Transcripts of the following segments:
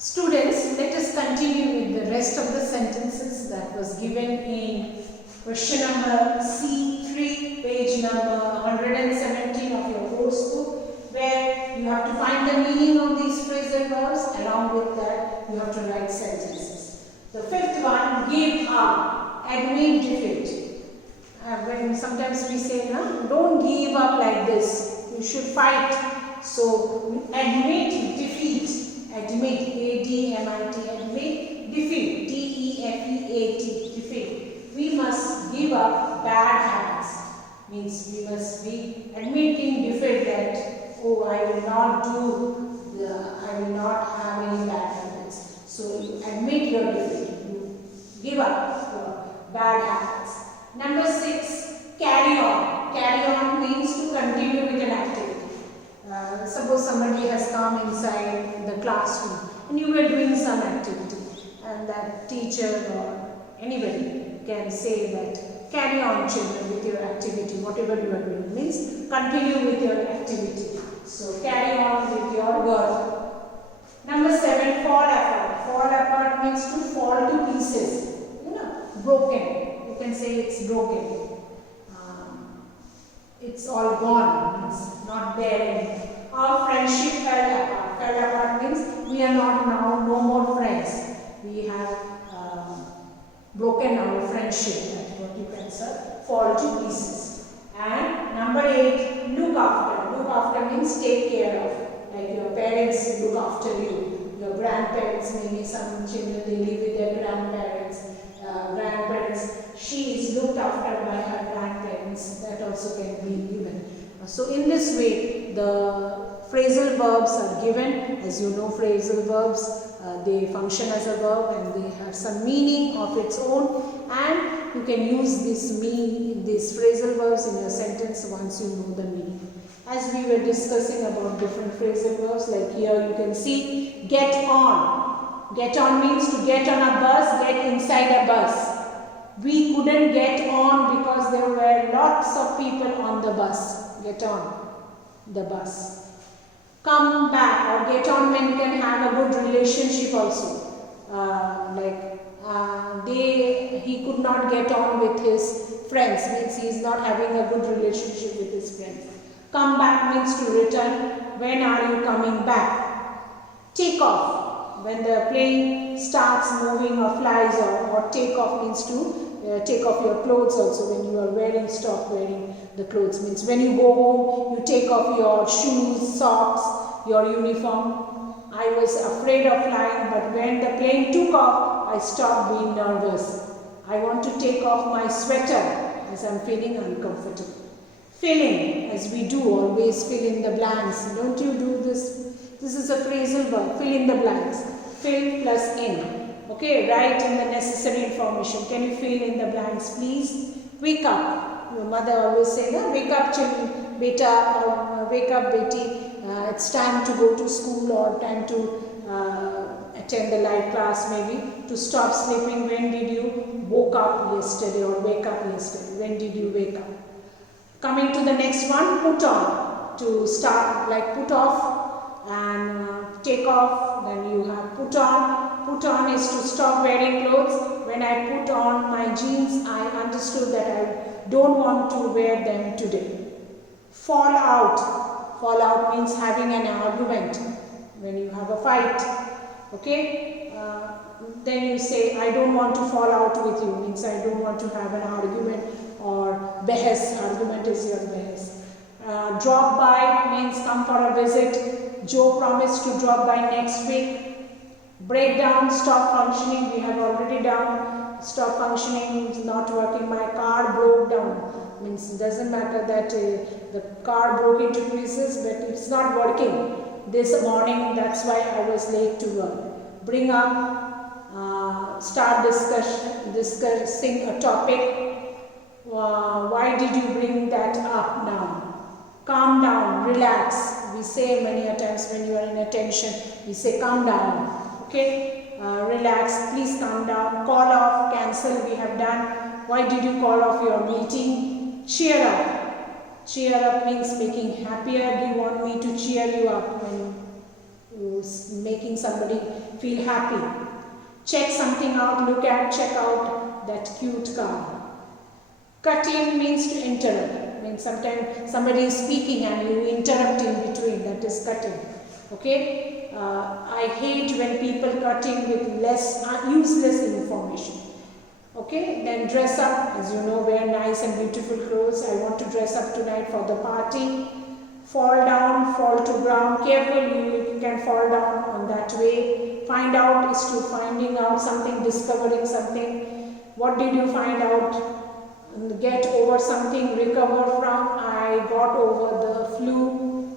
Students, let us continue with the rest of the sentences that was given in question number C3, page number 117 of your course book, where you have to find the meaning of these phrasal verbs. Along with that, you have to write sentences. The fifth one, give up, admit defeat. When sometimes we say, no, don't give up like this, you should fight. So, admit defeat. Admit, A-D-M-I-T, admit, defeat, D-E-F-E-A-T, defeat. We must give up bad habits. Means we must be admitting defeat that, oh, I will not have any bad habits. So you admit your defeat. You give up your bad habits. Number 6, carry on. Carry on means to continue with an activity. Suppose somebody has come inside the classroom and you were doing some activity, and that teacher or anybody can say that carry on children with your activity, whatever you are doing, means continue with your activity. So carry on with your work. Number 7, fall apart. Fall apart means to fall to pieces, broken. You can say it's broken. It's all gone, it's not there anymore. Our friendship fell apart. Fell apart means we are not now, no more friends. We have broken our friendship. That's what you can say, fall to pieces. And number 8, look after. Look after means take care of. Like your parents look after you. Your grandparents, maybe some children, they live with their grandparents. She is looked after by her grandparents. That also can be given. So in this way, the phrasal verbs are given. As you know, phrasal verbs, they function as a verb and they have some meaning of its own, and you can use these phrasal verbs in your sentence once you know the meaning. As we were discussing about different phrasal verbs, like here you can see, get on. Get on means to get on a bus, get inside a bus. We couldn't get on because there were lots of people on the bus. Get on the bus. Come back, or get on men can have a good relationship also. He could not get on with his friends, means he is not having a good relationship with his friends. Come back means to return. When are you coming back? Take off. When the plane starts moving or flies, or take off means to take off your clothes also. When you are stop wearing the clothes, means when you go home, you take off your shoes, socks, your uniform. I was afraid of flying, but when the plane took off, I stopped being nervous. I want to take off my sweater as I'm feeling uncomfortable. Fill in, as we do, always fill in the blanks. Don't you do this? This is a phrasal verb, fill in the blanks. Fill plus in. Okay, write in the necessary information. Can you fill in the blanks, please? Wake up. Your mother always say that. Wake up, children, beta, or wake up, beti. It's time to go to school, or time to attend the live class, maybe. To stop sleeping. When did you woke up yesterday, or wake up yesterday? When did you wake up? Coming to the next one, put on. To start, like put off and take off. Then you have put on. Put on is to stop wearing clothes. When I put on my jeans, I understood that I don't want to wear them today. Fall out. Fall out means having an argument. When you have a fight. Okay. Then you say, I don't want to fall out with you. Means I don't want to have an argument, or behes. Argument is your behes. Drop by means come for a visit. Joe promised to drop by next week. Break down, stop functioning, we have already done. Stop functioning means not working. My car broke down. Means it doesn't matter that the car broke into pieces, but it's not working this morning. That's why I was late to work. Bring up, start discussing a topic. Why did you bring that up now? Calm down, relax. We say many a times when you are in a tension, we say calm down. Okay, relax, please calm down. Call off, cancel, we have done. Why did you call off your meeting? Cheer up. Cheer up means making happier. Do you want me to cheer you up making somebody feel happy. Check something out, look at, check out that cute card. Cutting means to interrupt. Means sometimes somebody is speaking and you interrupt in between. That is cutting. Okay. I hate when people cutting with useless information. Okay. Then dress up. As you know, wear nice and beautiful clothes. I want to dress up tonight for the party. Fall down, fall to ground. Careful, you can fall down on that way. Find out is to finding out something, discovering something. What did you find out? Get over something, recover from. I got over the flu.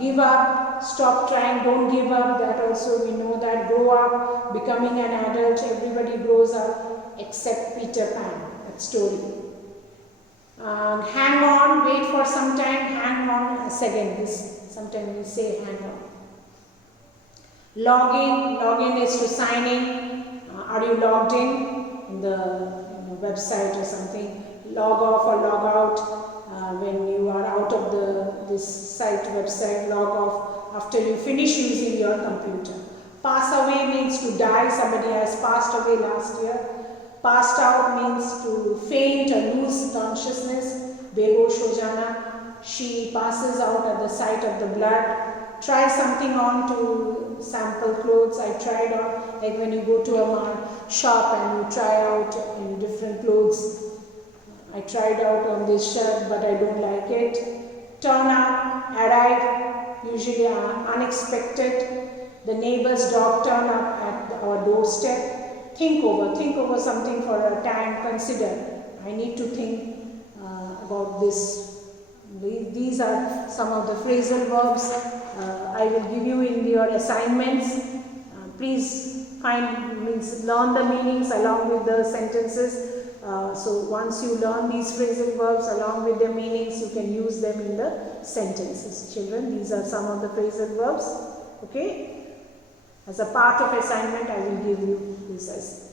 Give up, stop trying, don't give up. That also we know that. Grow up, becoming an adult. Everybody grows up except Peter Pan. That story. Hang on, wait for some time, hang on a second. Sometimes we say hang on. Login is to sign in. Are you logged in the website or something? Log off or log out. When you are out of this site website, log off after you finish using your computer. Pass away means to die. Somebody has passed away last year. Passed out means to faint or lose consciousness. Behosh ho jana. She passes out at the sight of the blood. Try something on to sample clothes. I tried on, like when you go to a shop and you try out in different clothes. I tried out on this shirt, but I don't like it. Turn up, arrive, usually unexpected. The neighbor's dog turn up at our doorstep. Think over something for a time, consider. I need to think about this. These are some of the phrasal verbs I will give you in your assignments. Please learn the meanings along with the sentences. So once you learn these phrasal verbs along with their meanings, you can use them in the sentences. Children, these are some of the phrasal verbs. Okay? As a part of assignment, I will give you this as.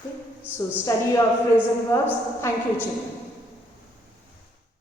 Okay? So study your phrasal verbs. Thank you, children.